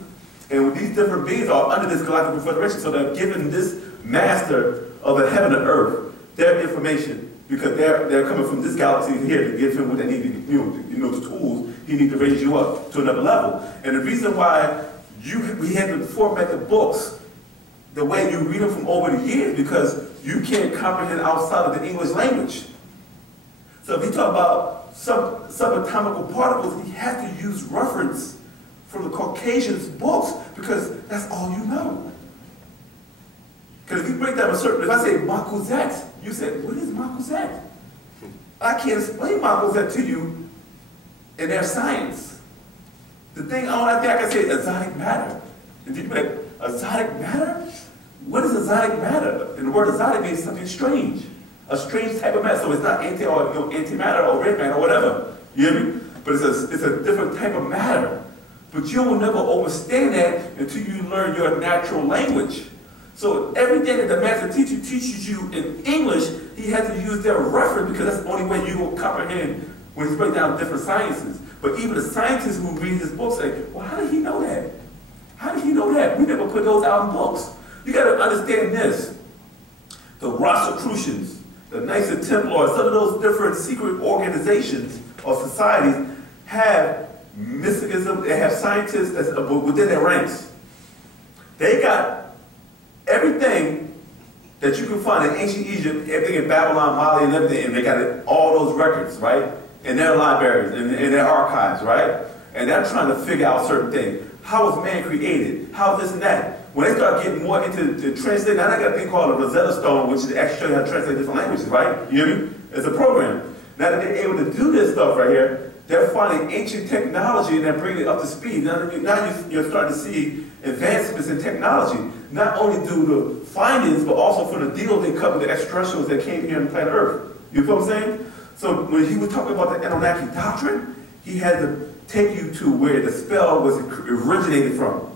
And with these different beings are under this galactical federation, so they're giving this master of the heaven and earth their information because they're coming from this galaxy here to give him what they need to, the tools he needs to raise you up to another level. And the reason why we had to format the books the way you read them from over the years because you can't comprehend outside of the English language. So if you talk about subatomic particles, he has to use reference from the Caucasians' books because that's all you know. Because if you break down if I say Makuzet, you say, what is Makuzet? I can't explain Makuzet to you in their science. The thing, I think I can say exotic matter. And you like, exotic matter? What is exotic matter? And the word exotic means something strange. A strange type of matter. So it's not antimatter or red matter or whatever. You hear me? But it's a different type of matter. But you will never understand that until you learn your natural language. So every day that the master teacher teaches you in English, he has to use their reference because that's the only way you will comprehend when he's breaking down different sciences. But even the scientists who read his books say, well, how did he know that? How did he know that? We never put those out in books. You got to understand this. The Rosicrucians, the Knights of Templars, some of those different secret organizations or societies have mysticism, they have scientists that's within their ranks. They got everything that you can find in ancient Egypt, everything in Babylon, Mali, and everything, and they got all those records, right? In their libraries, in their archives, right? And they're trying to figure out certain things. How was man created? How this and that? When they start getting more into the translate, now they got a thing called a Rosetta Stone, which is actually show you how to translate different languages, right? You hear me? It's a program. Now that they're able to do this stuff right here, they're finding ancient technology and they're bringing it up to speed. Now you're starting to see advancements in technology, not only due to findings, but also for the deal they cut with the extraterrestrials that came here on planet Earth. You feel what I'm saying? So when he was talking about the Anunnaki doctrine, he had to take you to where the spell was originated from,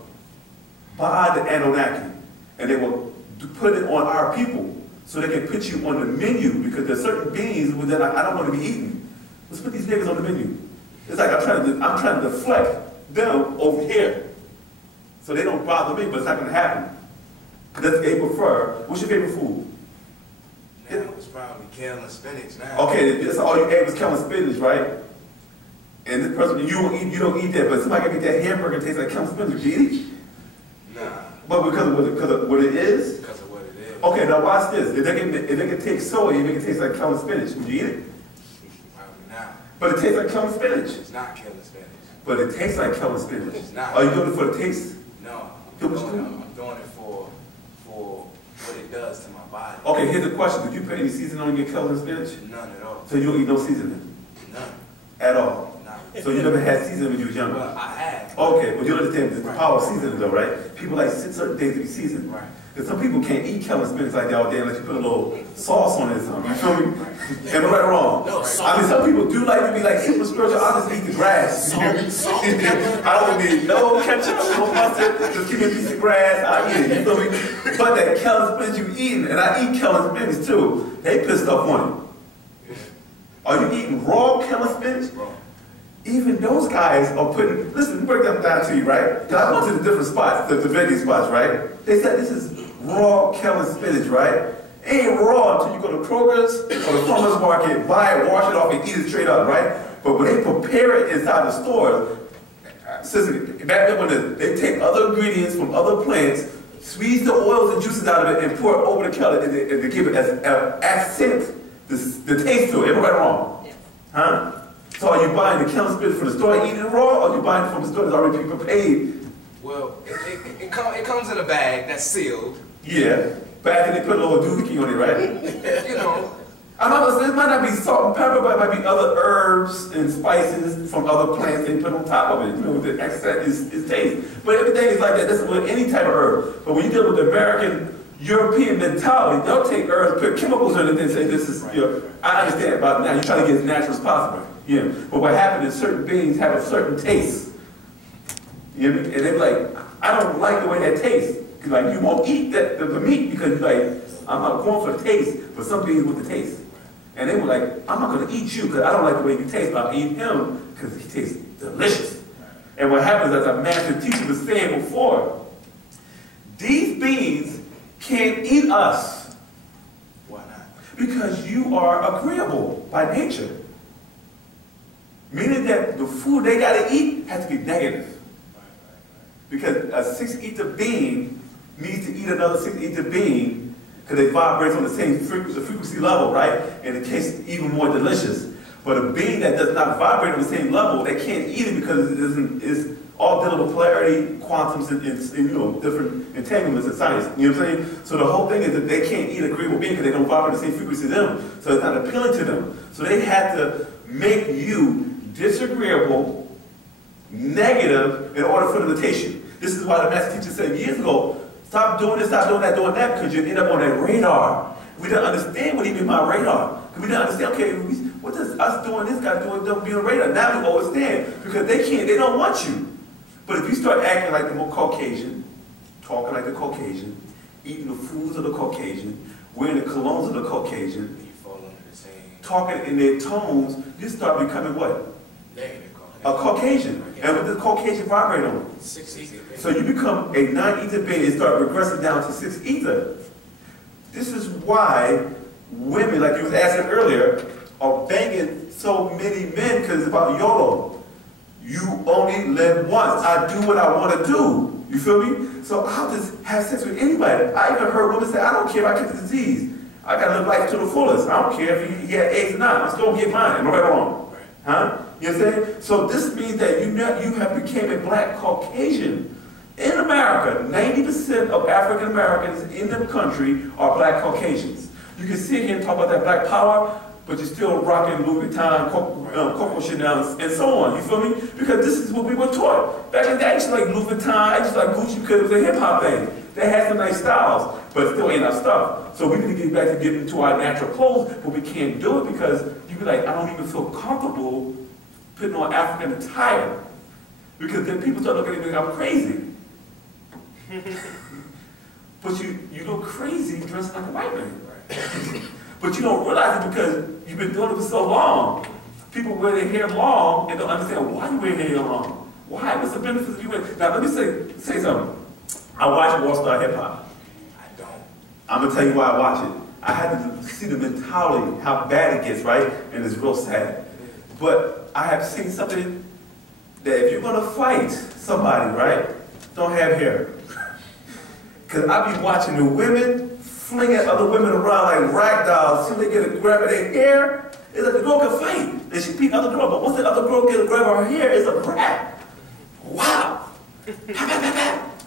by the Anunnaki. And they will put it on our people so they can put you on the menu because there's certain beings that I don't want to be eaten. Let's put these niggas on the menu. It's like I'm trying to deflect them over here so they don't bother me, but it's not going to happen. That's what they prefer. What's your favorite food? Now it's probably kale and spinach now. Okay, that's all you ate was kale and spinach, right? And this person, you don't eat that, but somebody can eat that hamburger and taste like kale and spinach. You eat it? Nah. But because of what it is? Because of what it is. Okay, now watch this. If they can take soy and make it taste like kale and spinach, would you eat it? Probably not. But it tastes like kale and spinach. It's not kale and spinach. But it tastes like kale and spinach. It's not. Are you doing it for the taste? No. Do I'm what you do? I'm doing it for what it does to my body. Okay, here's the question. Did you put any seasoning on your kale and spinach? None at all. So you don't eat no seasoning? None. At all? None. So you never had seasoning when you were younger? Well, I have. Okay, but you understand the power of seasoning though, right? People like certain things to be seasoned. Right. Because some people can't eat kale and spinach like that all day unless you put a little sauce on it or something. You feel me? Am I right or wrong? No, I mean, some people do like to be like super spiritual. I'll just eat the grass. Salt, pepper. I don't need no ketchup, no mustard. Just give me a piece of grass. I'll eat it. You feel me? But that kale and spinach you eating, and I eat kale and spinach too, they put stuff on it. Are you eating raw kale and spinach? Raw. Even those guys are putting, listen, break them down to you, right? Because I went to the different spots, the vending spots, right? They said this is raw kale and spinach, right? It ain't raw until you go to Kroger's or the farmer's market, buy it, wash it off, and eat it straight up, right? But when they prepare it inside the stores, back then when they take other ingredients from other plants, squeeze the oils and juices out of it, and pour it over the kale, and they give it as an accent the taste to it. Everybody wrong. Yes. Huh? So are you buying the killing spit from the store, eating it raw, or are you buying it from the store that's already prepared? Well, it comes in a bag that's sealed. Yeah. But after they put a little doohickey on it, right? You know. I know it might not be salt and pepper, but it might be other herbs and spices from other plants they put on top of it. You know, the extract is taste. But everything is like that. That's with any type of herb. But when you deal with the American, European mentality, they'll take herbs, put chemicals in it, and say this is, you know, I understand about now. You try to get as natural as possible. Yeah. But what happens is certain beans have a certain taste. You know, and they're like, I don't like the way that tastes. Cause like you won't eat the meat because you're like, I'm not going for the taste, but some beans with the taste. And they were like, I'm not gonna eat you because I don't like the way you taste, but I'll eat him because he tastes delicious. And what happens, as a master teacher was saying before, these beings can't eat us. Why not? Because you are agreeable by nature. Meaning that the food they gotta eat has to be negative. Because a 6-ether being needs to eat another 6-ether being because they vibrate on the same frequency level, right? And it tastes even more delicious. But a being that does not vibrate on the same level, they can't eat it because it's all dealing with polarity, quantums, and you know, different entanglements in science. You know what I'm saying? So the whole thing is that they can't eat agreeable being because they don't vibrate the same frequency as them. So it's not appealing to them. So they had to make you disagreeable, negative, in order for them to taste you. This is why the master teacher said years ago, stop doing this, stop doing that, because you end up on that radar. We didn't understand what he meant by radar. We didn't understand, okay, what does us doing this guy doing, don't be on radar? Now we understand, because they don't want you. But if you start acting like the more Caucasian, talking like the Caucasian, eating the foods of the Caucasian, wearing the colognes of the Caucasian, You fall under the same talking in their tones, you start becoming what? negative. A Caucasian. And what does Caucasian vibrate on? 6-ether. So you become a 9-ether being and start regressing down to 6-ether. This is why women, like you was asking earlier, are banging so many men because it's about YOLO. You only live once. I do what I want to do. You feel me? So I'll just have sex with anybody. I even heard women say, I don't care if I get the disease. I got to live life to the fullest. I don't care if he had AIDS or not. I'm still going to get mine. Am I right or wrong? Huh? You know what I'm saying? So this means that you have became a black Caucasian. In America, 90% of African Americans in the country are black Caucasians. You can sit here and talk about that black power, but you're still rocking Louis Vuitton, Coco Chanel, and so on. You feel me? Because this is what we were taught. Back in the day, I used to like Louis Vuitton, I used to like Gucci because it was a hip-hop thing. They had some nice styles, but it still ain't our stuff. So we need to get back to getting into our natural clothes, but we can't do it because you be like, I don't even feel comfortable putting on African attire. Because then people start looking at me like I'm crazy. But you look crazy dressing like a white man. But you don't realize it because you've been doing it for so long. People wear their hair long and don't understand why you wear their hair long. Why? What's the benefits of you wearing? Now let me say something. I watch Wall Star Hip Hop. I don't. I'm gonna tell you why I watch it. I had to see the mentality, how bad it gets, right? And it's real sad. But I have seen something that if you're gonna fight somebody, right, don't have hair. Because I be watching the women flinging other women around like rag dolls till they get a grab of their hair. It's like the girl can fight. And she beat other girl, but once the other girl gets a grab of her hair, it's a wrap. Wow.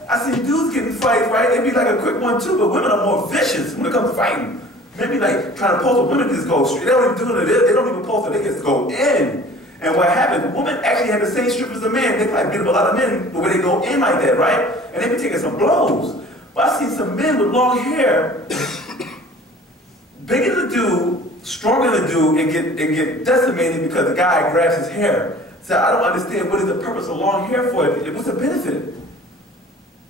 I see dudes getting fights, right? They be like a quick one too, but women are more vicious when it comes to fighting. Maybe like trying to pose, women just go straight. They don't even do it. They don't even pose it. They just go in. And what happens, women actually have the same strip as the men. They probably beat up a lot of men, but when they go in like that, right? And they be taking some blows. But I see some men with long hair, bigger than the dude, stronger than the dude, and get decimated because the guy grabs his hair. So I don't understand what is the purpose of long hair for. What's the benefit?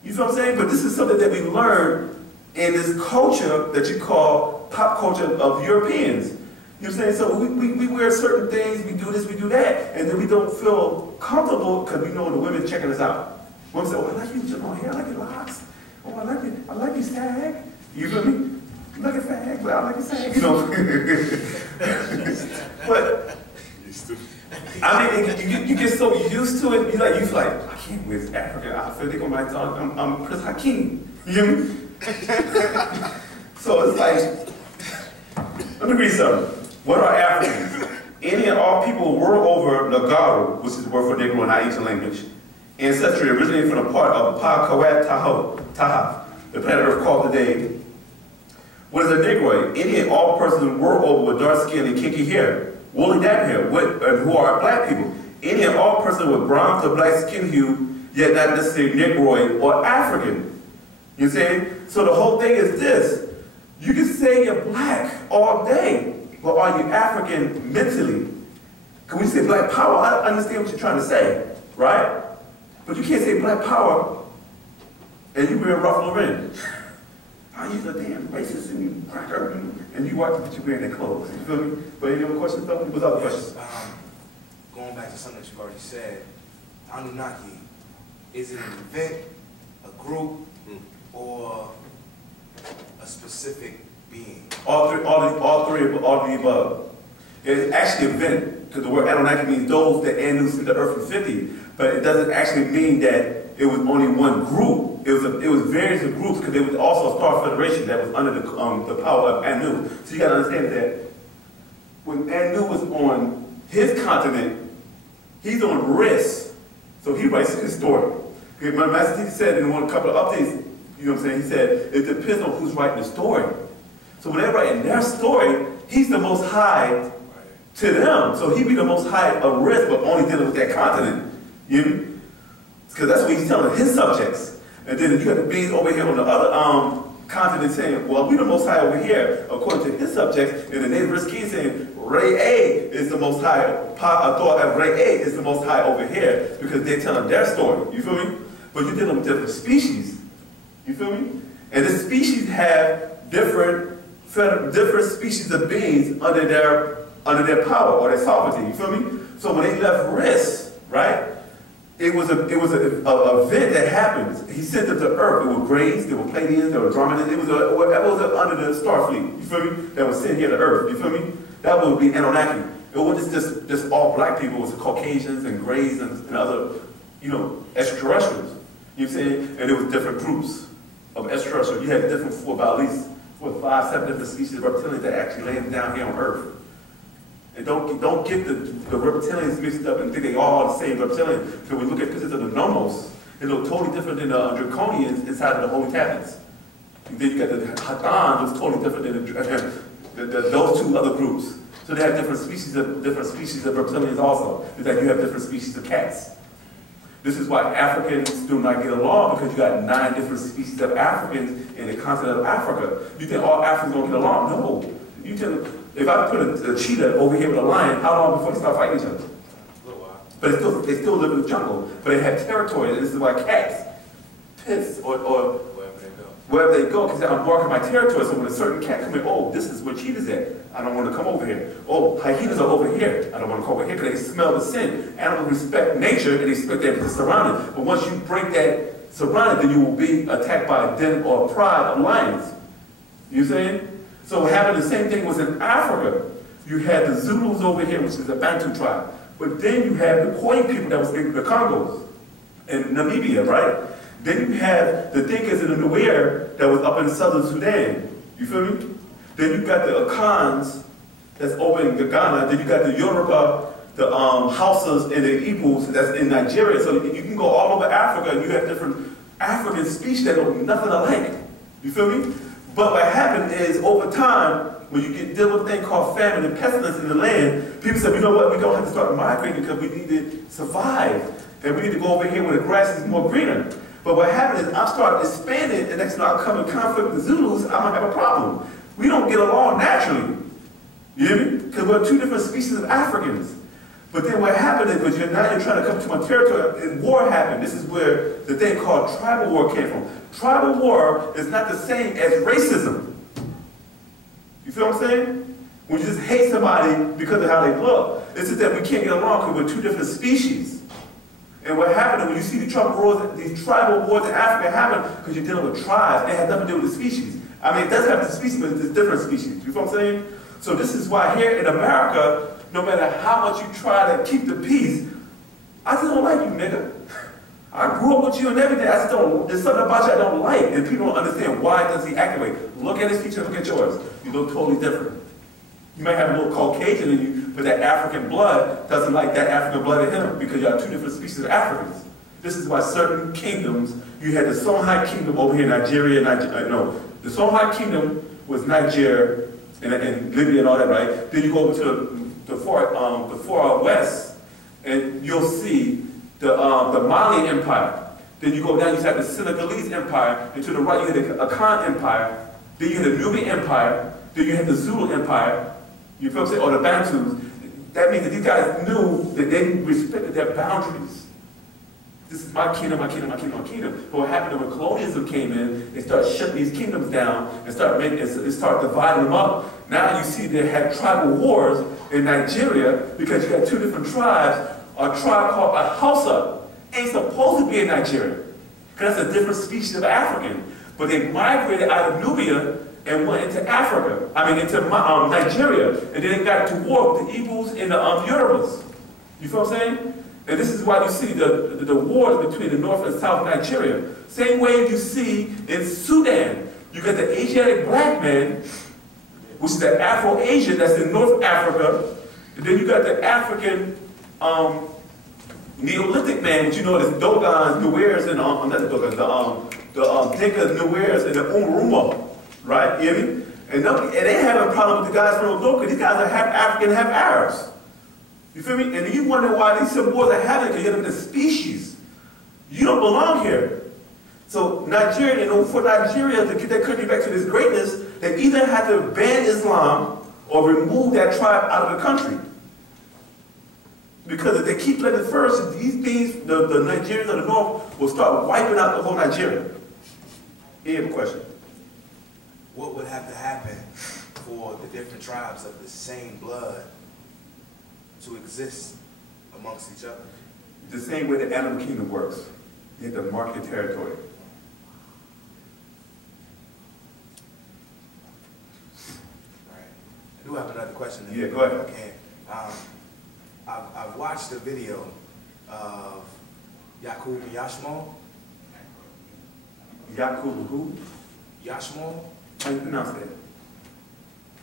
You feel what I'm saying? But this is something that we learned in this culture that you call pop culture of Europeans. You know what I'm saying? So we wear certain things, we do this, we do that, and then we don't feel comfortable because we know the women checking us out. Women say, oh, I like you with your long hair, I like your locks. Oh, I like you sag. You feel me? You like a fag, but I like a sag. You know? But, I mean, you get so used to it, you feel like, I can't wear this African outfit. They're going to talk, I'm Chris Hakeem. You hear me? So it's like, let me read something. What are Africans? Any and all people world over Nagaru, which is the word for Negro in our ancient language. Ancestry originated from the part of Pa-Kawat Taha, the planet Earth called today. What is a Negroid? Any and all persons world over with dark skin and kinky hair, woolly damp hair, and who are black people. Any and all persons with brown to black skin hue, yet not necessarily Negroid or African. You see? So the whole thing is this. You can say you're black all day, but are you African mentally? Can we say black power? I understand what you're trying to say, right? But you can't say black power and you wear Ralph Lauren. How you the damn racist and you cracker and you watch what you wearing their clothes. You feel me? But any other questions, though? What's other questions? Going back to something that you've already said, Anunnaki, is it an event, a group, or a specific being? All three of the above. It's actually an event, because the word Anunnaki means those that Anu sent the earth in 50, but it doesn't actually mean that it was only one group. It was various groups, because there was also a star federation that was under the power of Anu. So you got to understand that when Anu was on his continent, he's on risk, so he writes his story. Okay, my master teacher said in a couple of updates, you know what I'm saying, he said, it depends on who's writing the story. So when they're writing their story, he's the most high to them. So he'd be the most high of risk, but only dealing with that continent. You know? Because that's what he's telling his subjects. And then you got the beings over here on the other continent saying, well, we the most high over here, according to his subjects. And the native Risky saying, Ray A is the most high. I thought Ray A is the most high over here because they're telling their story. You feel me? But you're dealing with different species. You feel me? And the species have different species of beings under their power or their sovereignty. You feel me? So when they left Risk, right? It was an event that happened. He sent them to Earth. There were Greys, there were Pleiadians, there were Andromedans. It was under the Starfleet. You feel me? That was sent here to Earth. You feel me? That would be Anunnaki. It wasn't just all black people. It was Caucasians and Greys and other, extraterrestrials. You know what I'm saying? And there was different groups of extraterrestrials. You had different about at least 4, 5, 7 different species of reptilians that actually landed down here on Earth. And don't get the reptilians mixed up and think they all the same reptilian. So when we look at pictures of the Nomos, they look totally different than the Draconians inside of the Holy Tablets. And then you got the Hadan, which is totally different than those two other groups. So they have different species of reptilians also. It's like you have different species of cats. This is why Africans do not get along, because you got 9 different species of Africans in the continent of Africa. You think all Africans don't get along? No. You tell, if I put a cheetah over here with a lion, how long before they start fighting each other? A little while. But they still live in the jungle. But they have territory. And this is why cats piss or wherever they go, because I'm marking my territory. So when a certain cat comes in, oh, this is where cheetahs at. I don't want to come over here. Oh, hyenas are over here. I don't want to come over here because they smell the sin. Animals respect nature and they respect their surroundings. But once you break that surrounding, then you will be attacked by a den or a pride of lions. You saying? So what happened, the same thing was in Africa. You had the Zulus over here, which is a Bantu tribe. But then you had the Khoi people that was in the Congos, in Namibia, right? Then you had the Dinkas in the Nuer that was up in southern Sudan. You feel me? Then you got the Akans that's over in Ghana. Then you got the Yoruba, the Hausas, and the Igbos that's in Nigeria. So you can go all over Africa and you have different African species that look nothing alike. You feel me? But what happened is, over time, when you deal with a thing called famine and pestilence in the land, people say, you know what, we don't have to start migrating because we need to survive. And we need to go over here where the grass is more greener. But what happened is, I started expanding, and next time I come in conflict with the Zulus, I might have a problem. We don't get along naturally. You hear me? Because we're 2 different species of Africans. But then what happened is, because now you're trying to come to my territory, and war happened. This is where the thing called tribal war came from. Tribal war is not the same as racism. You feel what I'm saying? When you just hate somebody because of how they look. It's just that we can't get along because we're 2 different species. And what happened is, when you see these tribal wars in Africa happen, because you're dealing with tribes, it has nothing to do with the species. I mean, it does have the species, but it's different species. You feel what I'm saying? So this is why here in America, no matter how much you try to keep the peace, I just don't like you, nigga. I grew up with you and everything. I just don't, there's something about you I don't like, and people don't understand why does he act that way. Look at his features, look at yours. You look totally different. You might have a little Caucasian in you, but that African blood doesn't like that African blood in him because you have two different species of Africans. This is why certain kingdoms, you had the Songhai kingdom over here in Nigeria, the Songhai kingdom was Nigeria and Libya and all that, right? Then you go over to the far west, and you'll see the Mali Empire. Then you go down, you have the Senegalese Empire, and to the right you have the Akan Empire. Then you have the Nubian Empire. Then you have the Zulu Empire. You feel what I'm saying? Or the Bantus. That means that these guys knew that they respected their boundaries. This is my kingdom, my kingdom, my kingdom, my kingdom. But what happened when colonialism came in, they started shutting these kingdoms down and start dividing them up. Now you see they had tribal wars in Nigeria because you got two different tribes. A tribe called a Hausa ain't supposed to be in Nigeria because that's a different species of African. But they migrated out of Nubia and went into Africa, into Nigeria, and then they got to war with the Igbos and the Yorubas. You feel what I'm saying? And this is why you see the wars between the North and South Nigeria. Same way you see in Sudan. You got the Asiatic black man, which is the Afro-Asian that's in North Africa, and then you got the African Neolithic man, which you know is Dogons, Nuers, and not the Dogons, the Dinka, Nuers, and the Umruma, right? You hear me? And they have a problem with the guys from the north, because these guys are half African, half Arabs. You feel me? And then you wonder why these civil wars are happening, because you're the species. You don't belong here. So Nigeria, for Nigeria to get that country back to this greatness, they either had to ban Islam or remove that tribe out of the country. Because if they keep letting it first, these beings, the Nigerians of the north, will start wiping out the whole Nigeria. You have a question? What would have to happen for the different tribes of the same blood to exist amongst each other? The same way the animal kingdom works. You have to mark your territory. Right. I do have another question. Yeah, go ahead. Okay. I've watched a video of Yakub and Yashmo. Yakub who? Yashmo? How do you pronounce that?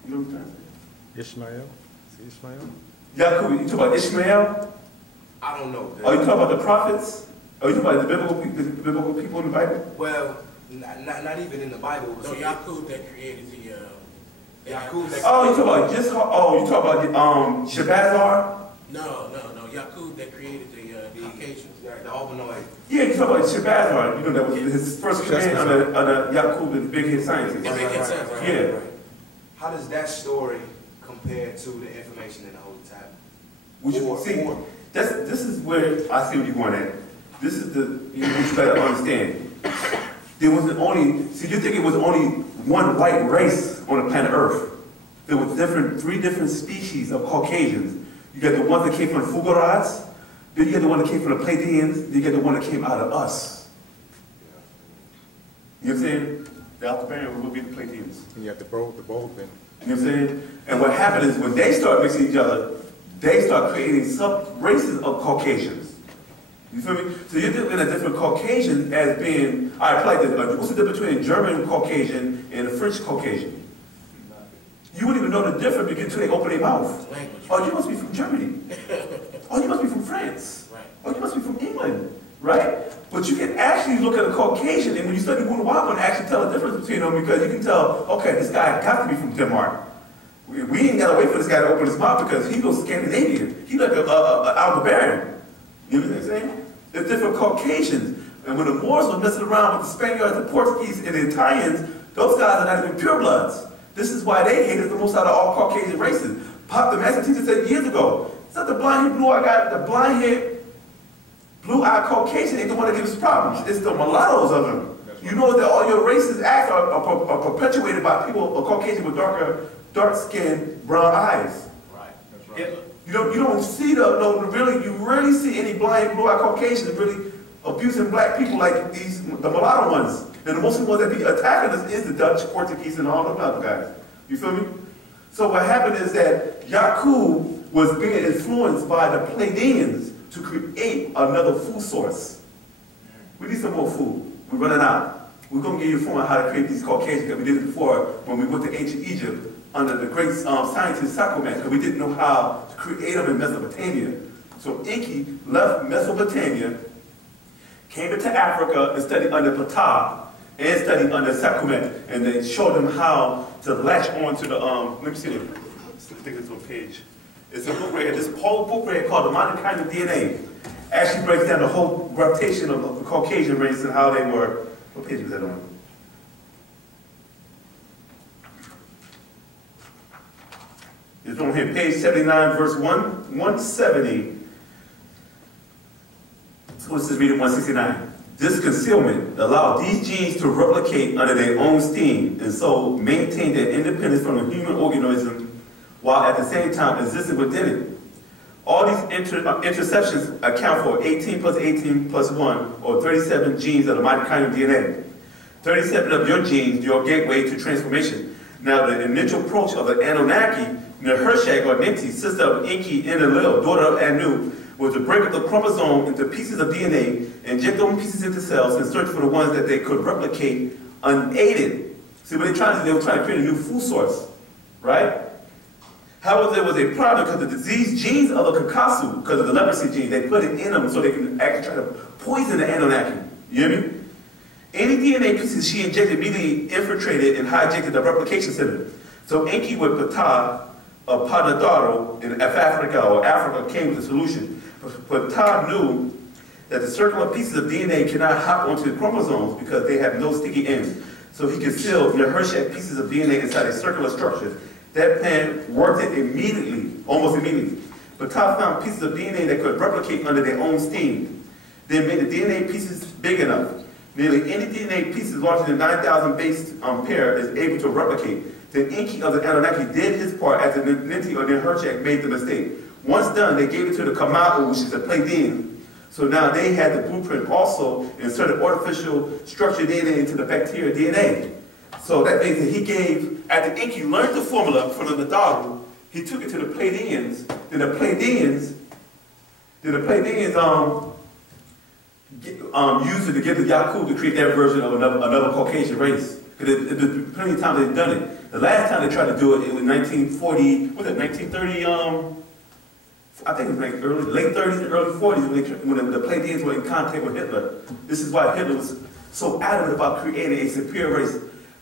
You know what I'm trying to say? Ishmael? Is it Ishmael? Yakub, you talk about Ishmael? I don't know. Are you talking about the prophets? Are you talking about the biblical people in the Bible? Well, not even in the Bible. No, Yakub that created the, Yakub that Oh, you talking about Shabazar? No, Yakub that created the occasions. Right, the Albanoid. Yeah, you talking about Shabazar. You know, that was his first command under Yakub, the big hit scientist. Yeah, big hit scientist. Yeah. Right. How does that story compare to the information in the Holy Tablet? This is where I see what you're going at. This is you better understand. There wasn't only, you think it was only one white race on the planet Earth. There were three different species of Caucasians. You got the ones that came from the Fugarads, then you got the one that came from the Pleiadians, then you got the one that came out of us. You know what I'm saying? The Altabarians will be the Pleiadians. And you have the bold thing. You know what I'm saying? And what happened is when they start mixing each other, they start creating sub-races of Caucasians. You feel me? So you're looking at different Caucasians as being, all right, like this, what's the difference between a German Caucasian and a French Caucasian? You wouldn't even know the difference until they open their mouth. Oh, you must be from Germany. Oh, you must be from France. Right. Oh, you must be from England, right? But you can actually look at a Caucasian, and when you study Wu-nuwaupu, actually tell the difference between them, because you can tell, okay, this guy got to be from Denmark. We ain't got to wait for this guy to open his mouth because he goes Scandinavian. He like a Aldebaran. You know what I'm saying? There's different Caucasians. And when the Moors were messing around with the Spaniards, the Portuguese, and the Italians, those guys are not even purebloods. This is why they hated the most out of all Caucasian races. Pop, the master teacher said years ago, it's not the blind-haired, blue-eyed guy, the blind-haired, blue-eyed Caucasian ain't the one that gives us problems. It's the mulattoes of them. You know that all your racist acts are perpetuated by people, a Caucasian with dark skin, brown eyes. Right, that's right. You don't see you rarely see any blind, blue-eyed Caucasians really abusing black people like the mulatto ones. And the most ones that be attacking us is the Dutch, Portuguese, and all the other guys. You feel me? So what happened is that Yakub was being influenced by the Pleiadians to create another food source. We need some more food. We're running out. We're going to give you a form on how to create these Caucasians, because we did it before when we went to ancient Egypt. under the great scientist Sakumet, because we didn't know how to create them in Mesopotamia. So Enki left Mesopotamia, came into Africa and studied under Ptah, and studied under Sakumet, and they showed them how to latch on to the, let me see, I think it's on page. It's a book right here, this whole book right here called The Modern Kind of DNA. Actually breaks down the whole rotation of the Caucasian race and how they were, what page was that on? It's on here, page 79, verse 170. So let's just read it, 169. This concealment allowed these genes to replicate under their own steam and so maintain their independence from the human organism while at the same time existing within it. All these interceptions account for 18 plus 18 plus 1, or 37 genes of the mitochondrial DNA. 37 of your genes, your gateway to transformation. Now, the initial approach of the Anunnaki, Nehershak or Ninti, sister of Enki and Enlil, daughter of Anu, was to break up the chromosome into pieces of DNA, inject those pieces into cells, and search for the ones that they could replicate unaided. See, what they were trying to create a new food source, right? However, there was a problem because of these genes of the Kakasu, because of the leprosy gene, they put it in them so they can actually try to poison the Anunnaki. You hear me? Any DNA pieces she injected immediately infiltrated and hijacked the replication center. So Enki with Ptah of Panadaro in Africa, or Africa, came with a solution. But Ptah knew that the circular pieces of DNA cannot hop onto the chromosomes because they have no sticky ends. So he concealed the Hershey pieces of DNA inside a circular structure. That plan worked it immediately, almost immediately. Ptah found pieces of DNA that could replicate under their own steam. They made the DNA pieces big enough. Nearly any DNA pieces larger than 9,000 base pair is able to replicate. The Enki of the Anunnaki did his part as the Ninti or Nehershak made the mistake. Once done, they gave it to the Kamau, which is the Pleiadians. So now they had the blueprint also and inserted artificial structured DNA into the bacteria DNA. So that means that he gave, after Enki learned the formula from the Nadaru, he took it to the Pleiadians. Then the Pleiadians used it to give the Yakub to create their version of another Caucasian race. Because there's plenty of times they've done it. The last time they tried to do it, it was 1940, was it 1930, I think it was like late 30s and early 40s when the Pleiadians were in contact with Hitler. This is why Hitler was so adamant about creating a superior race.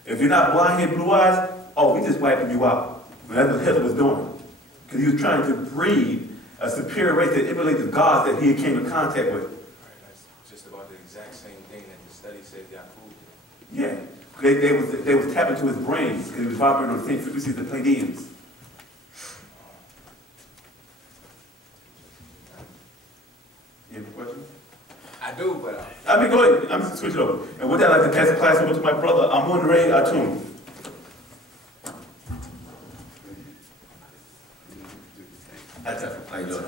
If you're not blonde hair, blue eyes, oh, we just wiping you out. And that's what Hitler was doing. Because he was trying to breed a superior race that emulated the gods that he came in contact with. Right, that's just about the exact same thing that the study said Yakub did. Yeah. They was tapping to his brains because he was vibrating on the same frequency as the Pleiadians. You have a question? I do, but I mean, go ahead. I'm just switch it over. And with that, I'd like to pass the class over to my brother, Amun-Re Atum. How you doing?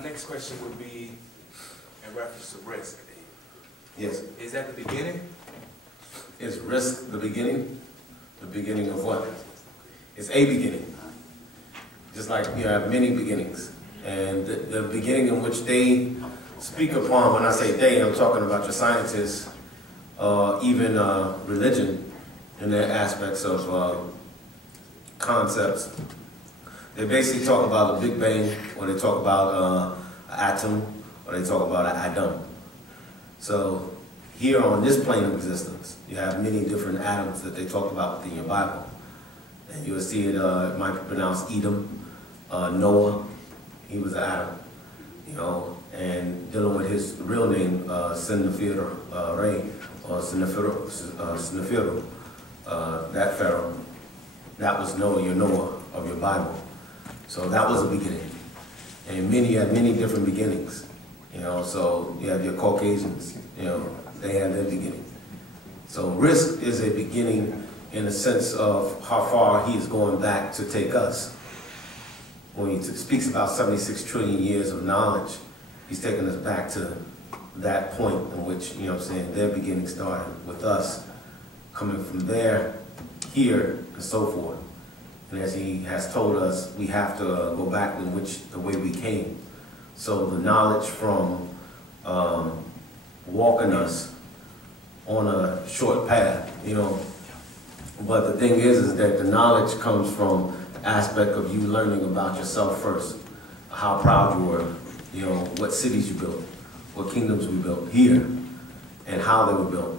my next question would be in reference to risk. Yes. Is that the beginning? Is risk the beginning? The beginning of what? It's a beginning. Just like you have many beginnings. And the beginning in which they speak upon, when I say they, I'm talking about your scientists, even religion in their aspects of concepts. They basically talk about the Big Bang, or they talk about an atom, or they talk about an Adam. So here on this plane of existence, you have many different atoms that they talk about within your Bible. And you'll see it, it might be pronounced Edom, Noah, he was an Adam, you know, and dealing with his real name, Sennacherib, or Sennacherib, that pharaoh, that was Noah, your Noah of your Bible. So that was a beginning. And you have many different beginnings, you know, so you have your Caucasians, you know, they have their beginning. So risk is a beginning in the sense of how far he is going back to take us. When he speaks about 76 trillion years of knowledge, he's taking us back to that point in which, you know what I'm saying, their beginning started with us, coming from there, here, and so forth. And as he has told us, we have to go back in the way we came. So the knowledge from walking us on a short path, you know, But the thing is that the knowledge comes from the aspect of you learning about yourself first, how proud you were, you know, what cities you built, what kingdoms we built here, and how they were built.